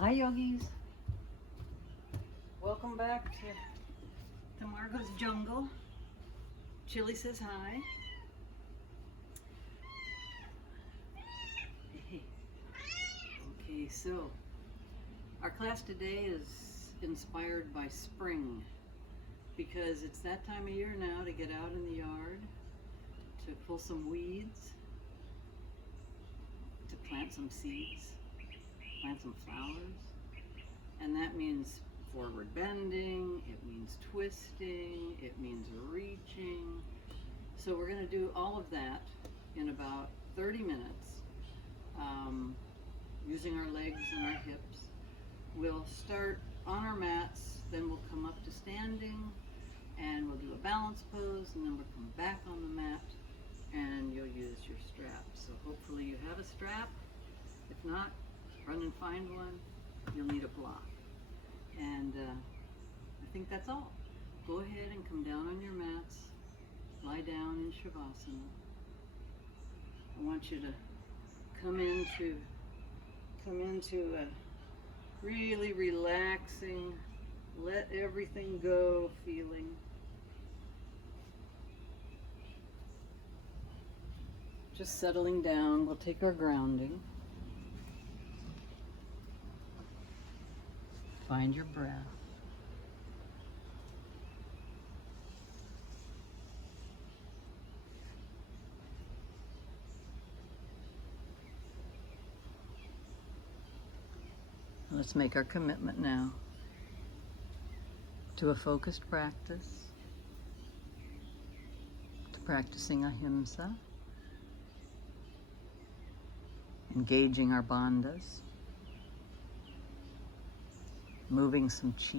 Hi yogis, welcome back to Margo's jungle. Chili says hi. Okay, so our class today is inspired by spring because it's that time of year now to get out in the yard, to pull some weeds, to plant some seeds, plant some flowers. And that means forward bending, it means twisting, it means reaching. So we're going to do all of that in about 30 minutes using our legs and our hips. We'll start on our mats, then we'll come up to standing and we'll do a balance pose, and then we'll come back on the mat and you'll use your strap. So hopefully you have a strap. If not, run and find one. You'll need a block. And I think that's all. Go ahead and come down on your mats. Lie down in Shavasana. I want you to come into a really relaxing, let everything go feeling. Just settling down. We'll take our grounding. Find your breath. Let's make our commitment now to a focused practice, to practicing ahimsa, engaging our bandhas, moving some chi,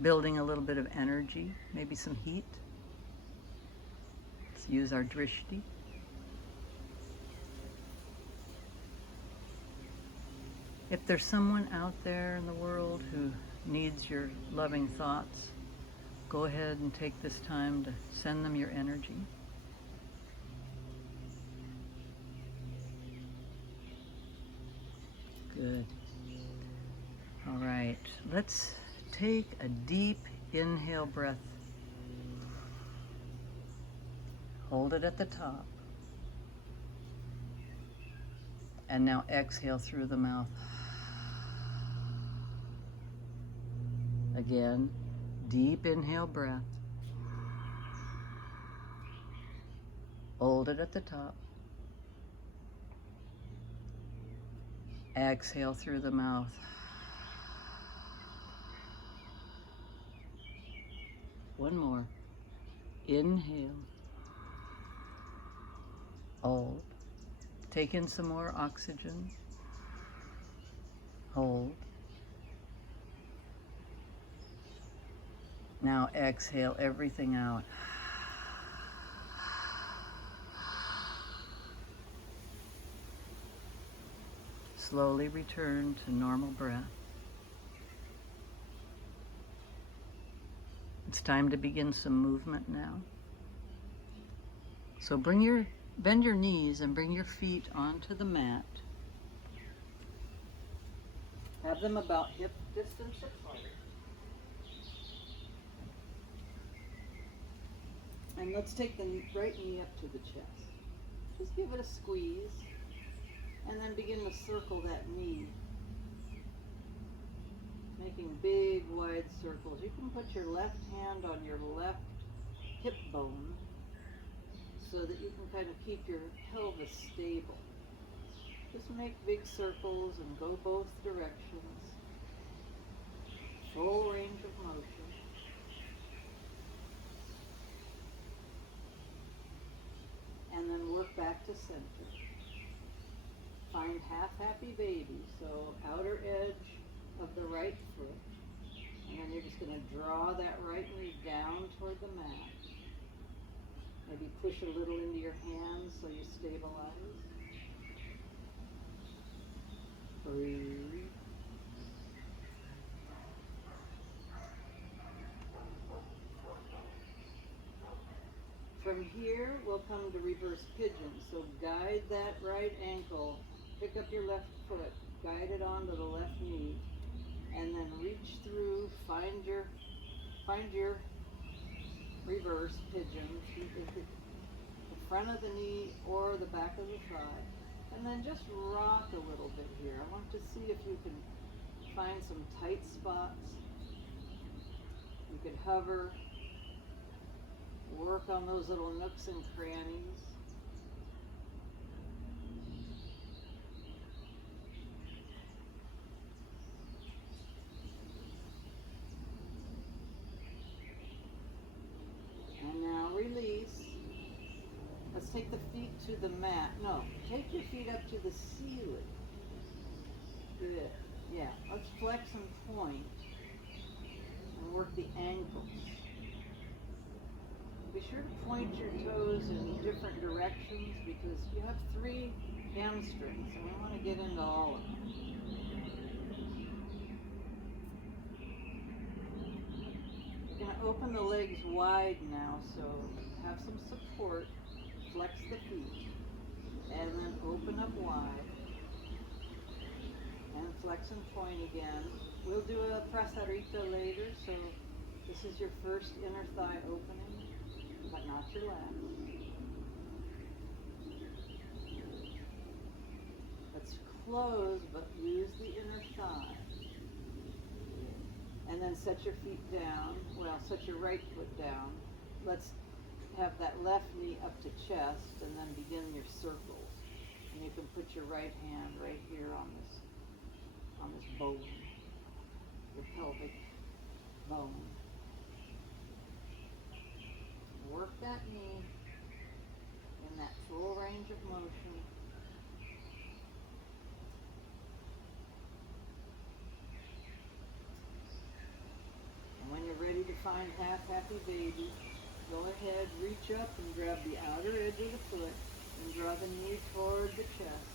building a little bit of energy, maybe some heat. Let's use our drishti. If there's someone out there in the world who needs your loving thoughts, go ahead and take this time to send them your energy. Good. All right, let's take a deep inhale breath. Hold it at the top. And now exhale through the mouth. Again, deep inhale breath. Hold it at the top. Exhale through the mouth. One more. Inhale. Hold. Take in some more oxygen. Hold. Now exhale everything out. Slowly return to normal breath. It's time to begin some movement now. So bend your knees and bring your feet onto the mat. Have them about hip distance apart. And let's take the right knee up to the chest. Just give it a squeeze. And then begin to circle that knee. Making big, wide circles. You can put your left hand on your left hip bone so that you can kind of keep your pelvis stable. Just make big circles and go both directions. Full range of motion. And then work back to center. Find half happy baby, so outer edge of the right foot. And then you're just going to draw that right knee down toward the mat. Maybe push a little into your hands so you stabilize. Breathe. From here, we'll come to reverse pigeon. So guide that right ankle pick up your left foot, guide it onto the left knee, and then reach through, find your reverse pigeon, the front of the knee or the back of the thigh, and then just rock a little bit here. I want to see if you can find some tight spots. You could hover, work on those little nooks and crannies. And now release. Let's take the feet to the mat. No, take your feet up to the ceiling. Good. Yeah, let's flex and point and work the ankles. Be sure to point your toes in different directions because you have 3 hamstrings and we want to get into all of them. You're going to open the legs wide now, so have some support. Flex the feet and then open up wide and flex and point again. We'll do a prasarita later, so this is your first inner thigh opening, but not your last. Let's close, but use the inner thigh. And then set your feet down. Well, set your right foot down. Let's have that left knee up to chest and then begin your circles. And you can put your right hand right here on this bone, your pelvic bone. Work that knee in that full range of motion. And when you're ready to find half happy baby, go ahead, reach up and grab the outer edge of the foot and draw the knee toward the chest,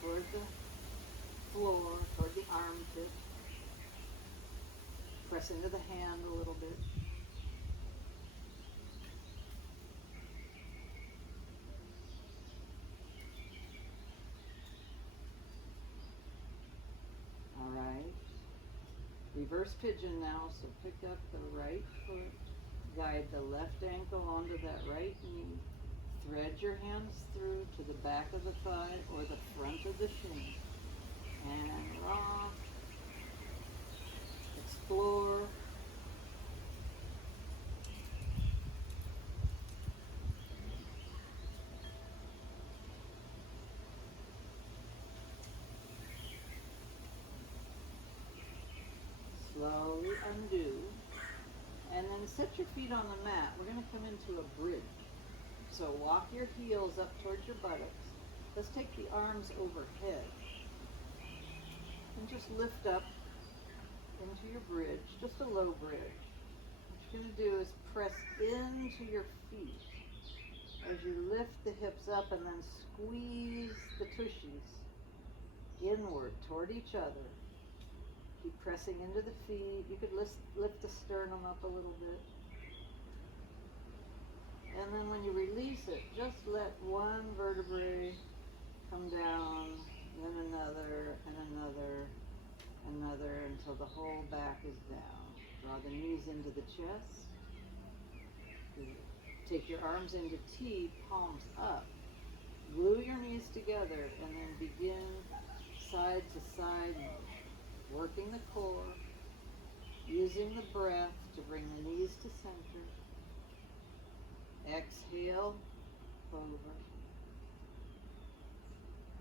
toward the floor, toward the armpit. Press into the hand a little bit. All right. Reverse pigeon now, so pick up the right foot. Guide the left ankle onto that right knee. Thread your hands through to the back of the thigh or the front of the shin. And rock. Explore. Slowly undo. And then set your feet on the mat. We're going to come into a bridge. So walk your heels up towards your buttocks. Let's take the arms overhead. And just lift up into your bridge, just a low bridge. What you're going to do is press into your feet as you lift the hips up and then squeeze the tushies inward toward each other. Keep pressing into the feet. You could lift the sternum up a little bit. And then when you release it, just let one vertebrae come down, then another, and another, until the whole back is down. Draw the knees into the chest. Take your arms into T, palms up. Glue your knees together, and then begin side to side motion. Working the core, using the breath to bring the knees to center. Exhale, over.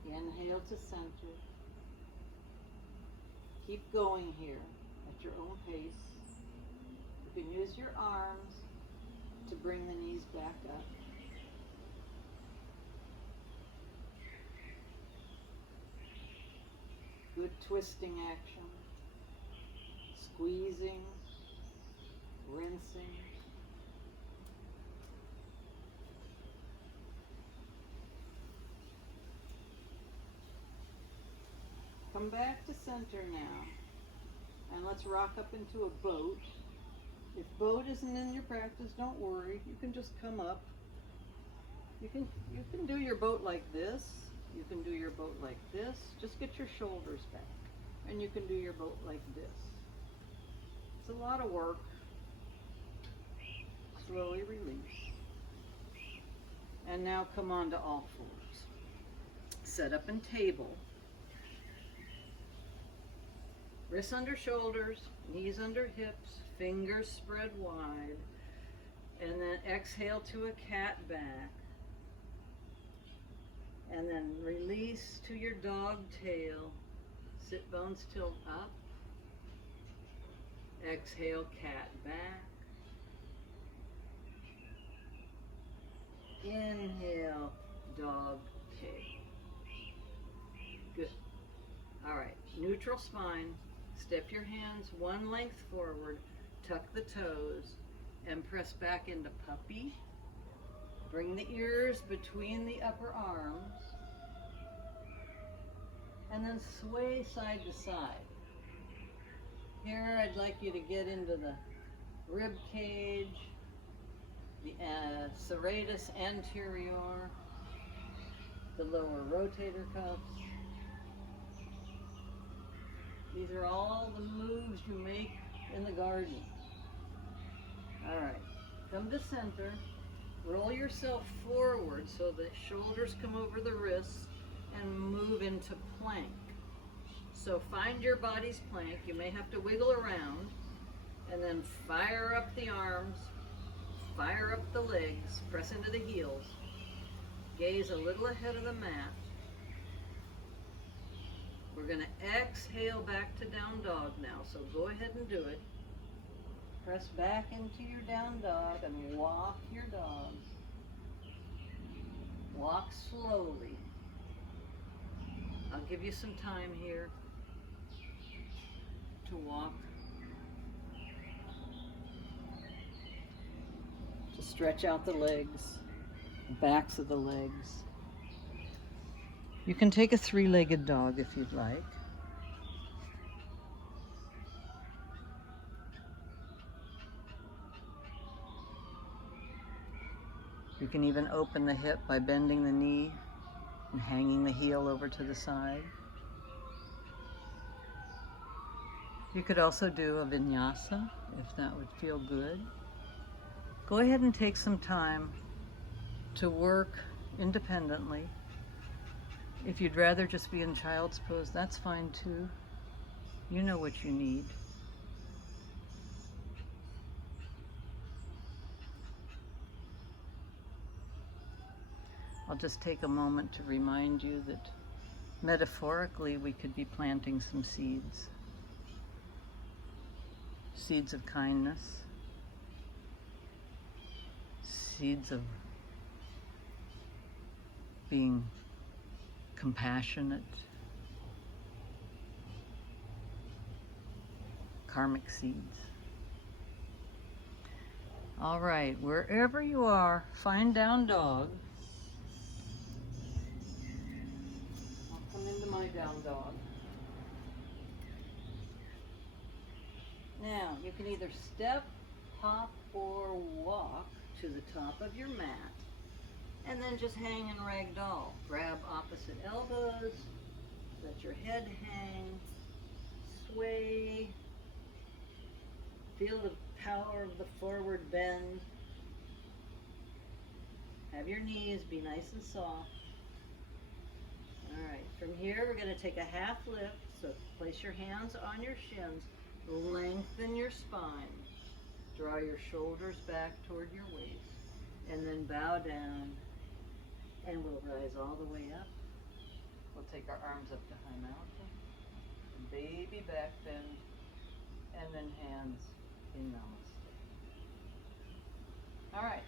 Inhale to center. Keep going here at your own pace. You can use your arms to bring the knees back up. Good twisting action, squeezing, rinsing. Come back to center now, and let's rock up into a boat. If boat isn't in your practice, don't worry. You can just come up. You can do your boat like this. You can do your boat like this. Just get your shoulders back. And you can do your boat like this. It's a lot of work. Slowly release. And now come on to all fours. Set up in table. Wrists under shoulders, knees under hips, fingers spread wide. And then exhale to a cat back. And then release to your dog tail. Sit bones tilt up. Exhale, cat back. Inhale, dog tail. Good. All right, neutral spine. Step your hands one length forward. Tuck the toes and press back into puppy. Bring the ears between the upper arms. And then sway side to side. Here I'd like you to get into the rib cage, the serratus anterior, the lower rotator cuffs. These are all the moves you make in the garden. All right, come to center. Roll yourself forward so the shoulders come over the wrists and move into plank. So find your body's plank. You may have to wiggle around and then fire up the arms, fire up the legs, press into the heels. Gaze a little ahead of the mat. We're going to exhale back to down dog now, so go ahead and do it. Press back into your down dog and walk your dog. Walk slowly. I'll give you some time here to walk. To stretch out the legs, the backs of the legs. You can take a three-legged dog if you'd like. You can even open the hip by bending the knee and hanging the heel over to the side. You could also do a vinyasa if that would feel good. Go ahead and take some time to work independently. If you'd rather just be in child's pose, that's fine too. You know what you need. I'll just take a moment to remind you that metaphorically we could be planting some seeds. Seeds of kindness. Seeds of being compassionate. Karmic seeds. All right, wherever you are, find down dog. I'll come into my down dog. Now, you can either step, hop, or walk to the top of your mat, and then just hang and ragdoll. Grab opposite elbows, let your head hang, sway, feel the power of the forward bend. Have your knees be nice and soft. All right, from here we're going to take a half lift, so place your hands on your shins, lengthen your spine, draw your shoulders back toward your waist, and then bow down, and we'll rise all the way up. We'll take our arms up to high mountain, baby back bend, and then hands in namaste. All right,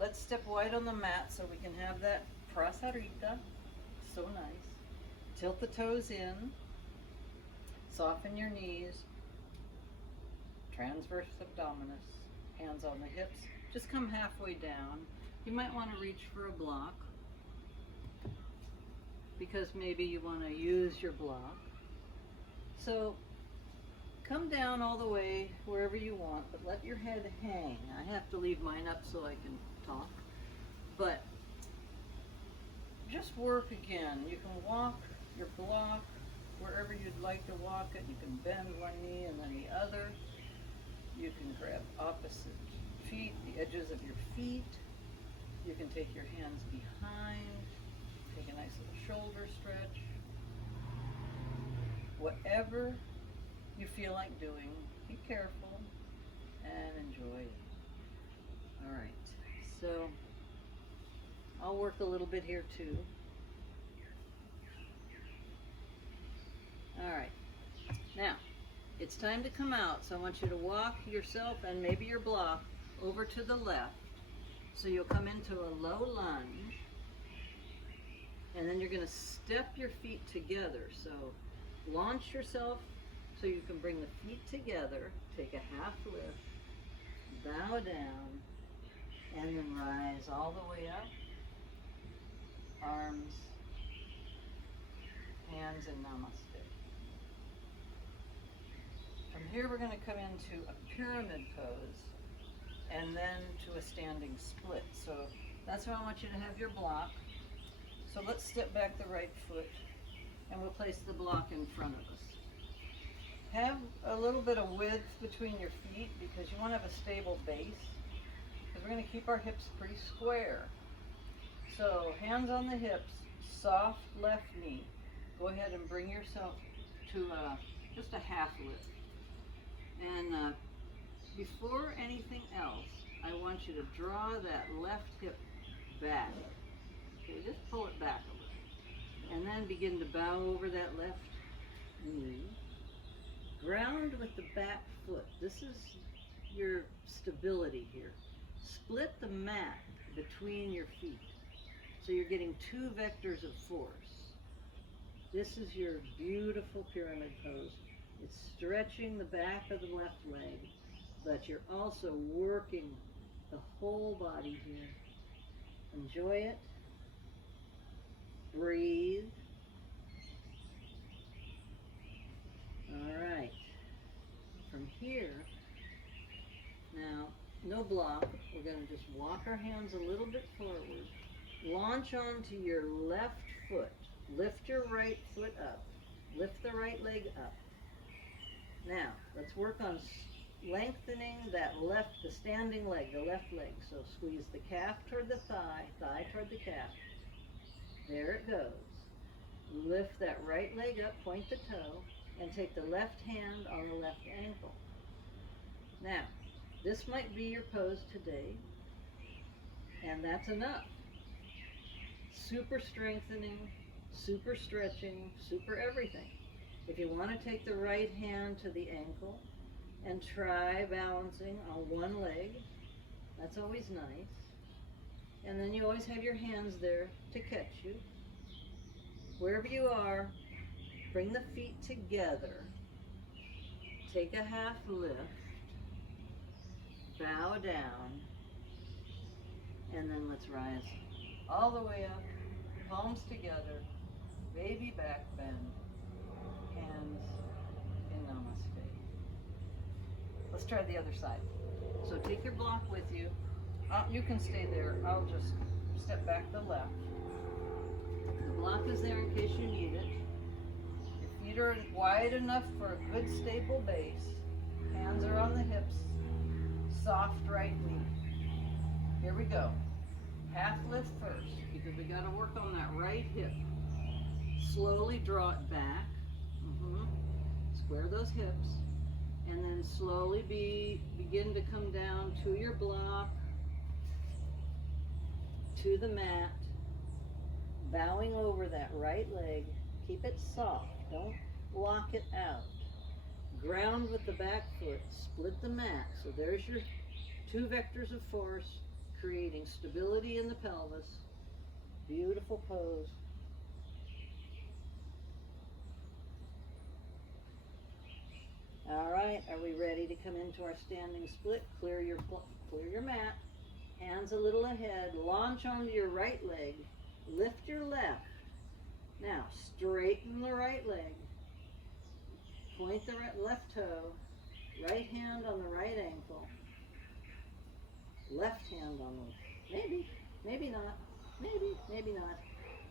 let's step wide on the mat so we can have that prasarita. So nice. Tilt the toes in, soften your knees, transverse abdominis, hands on the hips. Just come halfway down. You might want to reach for a block because maybe you want to use your block. So come down all the way wherever you want, but let your head hang. I have to leave mine up so I can talk. But just work again. You can walk your block wherever you'd like to walk it. You can bend one knee and then the other. You can grab opposite feet, the edges of your feet. You can take your hands behind, take a nice little shoulder stretch. Whatever you feel like doing, be careful and enjoy it. All right, so I'll work a little bit here too. All right, now it's time to come out, so I want you to walk yourself and maybe your block over to the left. So you'll come into a low lunge, and then you're going to step your feet together. So launch yourself so you can bring the feet together, take a half lift, bow down, and then rise all the way up. Arms, hands, and namaste. From here we're going to come into a pyramid pose and then to a standing split. So that's why I want you to have your block. So let's step back the right foot and we'll place the block in front of us. Have a little bit of width between your feet because you want to have a stable base, because we're going to keep our hips pretty square. So hands on the hips, soft left knee. Go ahead and bring yourself to just a half lift. And before anything else, I want you to draw that left hip back. Okay, just pull it back a little. And then begin to bow over that left knee. Ground with the back foot. This is your stability here. Split the mat between your feet. So you're getting two vectors of force. This is your beautiful pyramid pose. It's stretching the back of the left leg, but you're also working the whole body here. Enjoy it. Breathe. All right. From here, now, no block. We're going to just walk our hands a little bit forward. Launch onto your left foot. Lift your right foot up. Lift the right leg up. Now, let's work on lengthening that the standing leg, the left leg. So squeeze the calf toward the thigh, thigh toward the calf. There it goes. Lift that right leg up, point the toe, and take the left hand on the left ankle. Now, this might be your pose today, and that's enough. Super strengthening, super stretching, super everything. If you want to take the right hand to the ankle and try balancing on one leg, that's always nice. And then you always have your hands there to catch you. Wherever you are, bring the feet together. Take a half lift. Bow down. And then let's rise all the way up. Palms together. Baby back bend. Hands in namaste. Let's try the other side. So take your block with you. You can stay there. I'll just step back the left. The block is there in case you need it. Your feet are wide enough for a good stable base. Hands are on the hips. Soft right knee. Here we go. Half lift first because we got to work on that right hip. Slowly draw it back. Square those hips. And then slowly begin to come down to your block, to the mat, bowing over that right leg. Keep it soft. Don't lock it out. Ground with the back foot. Split the mat. So there's your two vectors of force, creating stability in the pelvis. Beautiful pose. All right, are we ready to come into our standing split? Clear your mat. Hands a little ahead. Launch onto your right leg. Lift your left. Now, straighten the right leg. Point the left toe. Right hand on the right ankle. Left hand on the, maybe not. Maybe not.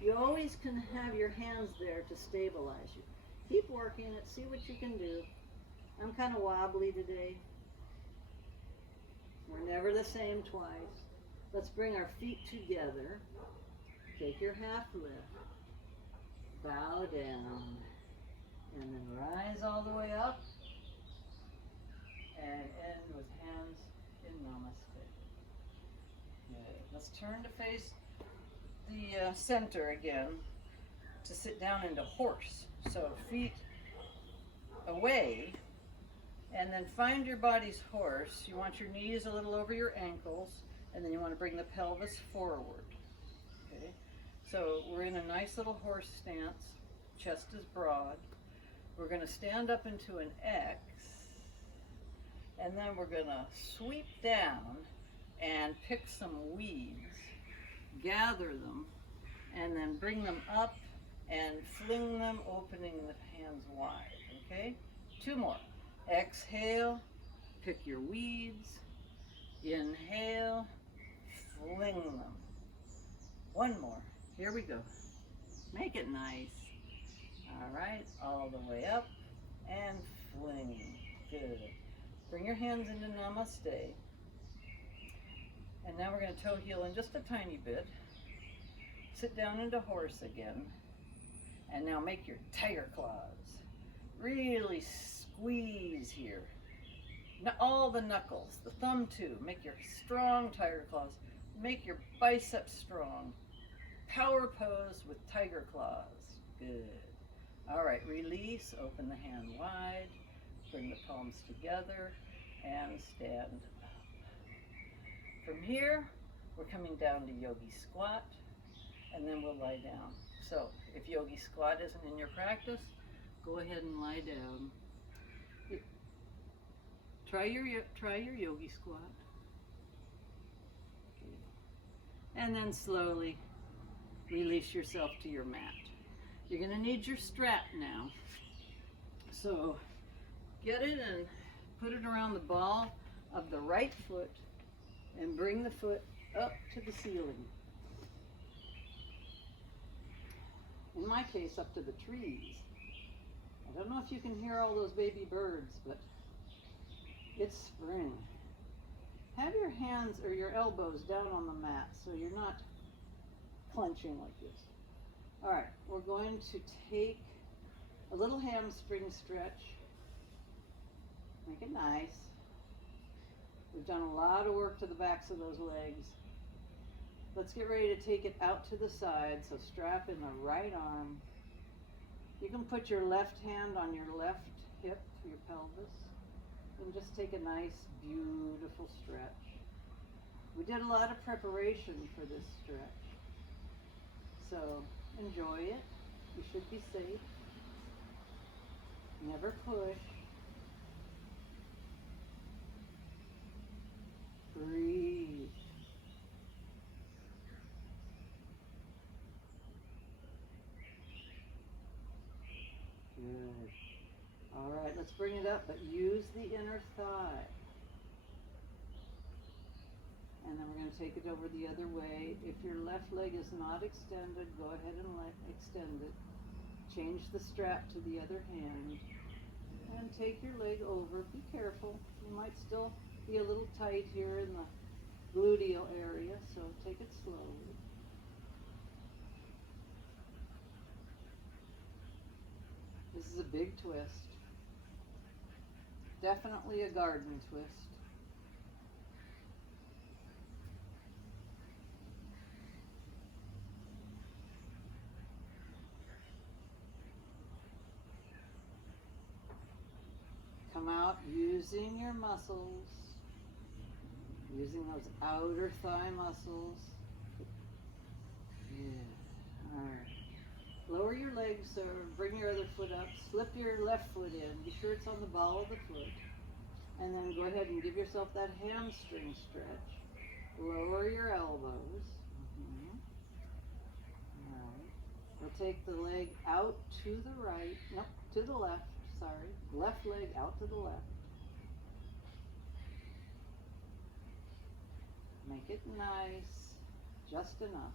You always can have your hands there to stabilize you. Keep working it, see what you can do. I'm kind of wobbly today. We're never the same twice. Let's bring our feet together. Take your half lift. Bow down. And then rise all the way up. And end with hands in Namaste. Okay, let's turn to face the center again to sit down into horse. So feet away, and then find your body's horse. You want your knees a little over your ankles, and then you want to bring the pelvis forward. Okay, so we're in a nice little horse stance. Chest is broad. We're going to stand up into an X, and then we're going to sweep down and pick some weeds, gather them, and then bring them up and fling them, opening the hands wide, okay? 2 more. Exhale, pick your weeds. Inhale, fling them. 1 more. Here we go. Make it nice. All right, all the way up and fling. Good. Bring your hands into Namaste. And now we're going to toe heel in just a tiny bit. Sit down into horse again. And now make your tiger claws. Really squeeze here. All the knuckles, the thumb too. Make your strong tiger claws. Make your biceps strong. Power pose with tiger claws. Good. All right, release. Open the hand wide. Bring the palms together and stand up. From here, we're coming down to yogi squat, and then we'll lie down. So if yogi squat isn't in your practice, go ahead and lie down. Try your yogi squat. Okay. And then slowly release yourself to your mat. You're going to need your strap now. So get it and put it around the ball of the right foot and bring the foot up to the ceiling. In my case, up to the trees. I don't know if you can hear all those baby birds, but it's spring. Have your hands or your elbows down on the mat so you're not clenching like this. All right, we're going to take a little hamstring stretch. Make it nice. We've done a lot of work to the backs of those legs. Let's get ready to take it out to the side. So strap in the right arm. You can put your left hand on your left hip, your pelvis, and just take a nice, beautiful stretch. We did a lot of preparation for this stretch. So enjoy it. You should be safe. Never push. Breathe. Good. All right, let's bring it up, but use the inner thigh. And then we're going to take it over the other way. If your left leg is not extended, go ahead and extend it. Change the strap to the other hand. And take your leg over. Be careful. You might still be a little tight here in the gluteal area, so take it slowly. This is a big twist. Definitely a garden twist. Come out using your muscles, using those outer thigh muscles. Yeah. All right. Lower your legs or bring your other foot up. Slip your left foot in. Be sure it's on the ball of the foot. And then go ahead and give yourself that hamstring stretch. Lower your elbows. All right. We'll take the leg out to the right. Nope, to the left. Sorry. Left leg out to the left. Make it nice. Just enough.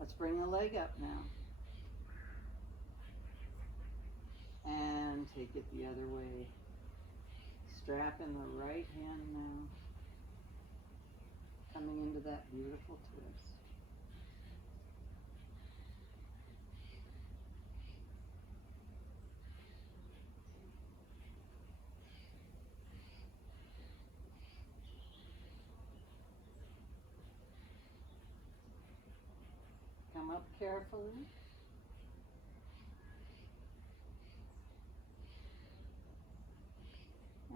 Let's bring the leg up now. And take it the other way. Strap in the right hand now. Coming into that beautiful twist. Come up carefully.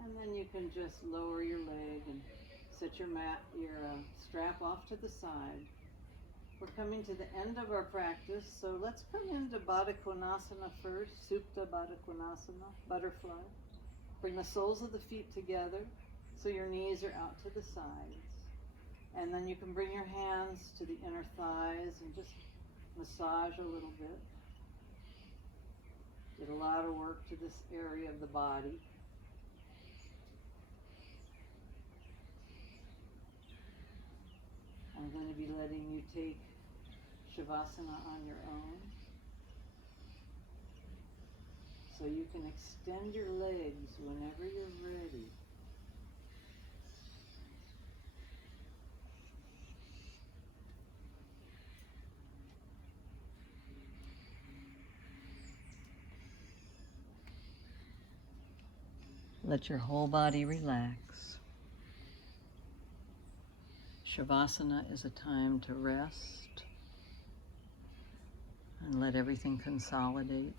And then you can just lower your leg and set your strap off to the side. We're coming to the end of our practice, so let's come into Baddha Konasana first, Supta Baddha Konasana, butterfly. Bring the soles of the feet together so your knees are out to the sides. And then you can bring your hands to the inner thighs and just massage a little bit. Did a lot of work to this area of the body. I'm going to be letting you take Shavasana on your own. So you can extend your legs whenever you're ready. Let your whole body relax. Shavasana is a time to rest and let everything consolidate.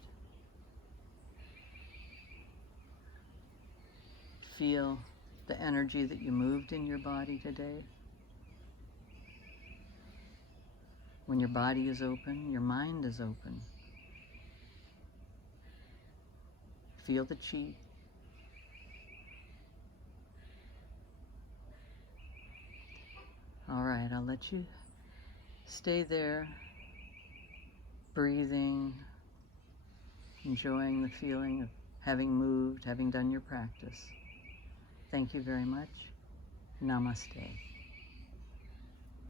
Feel the energy that you moved in your body today. When your body is open, your mind is open. Feel the chi. All right, I'll let you stay there, breathing, enjoying the feeling of having moved, having done your practice. Thank you very much. Namaste.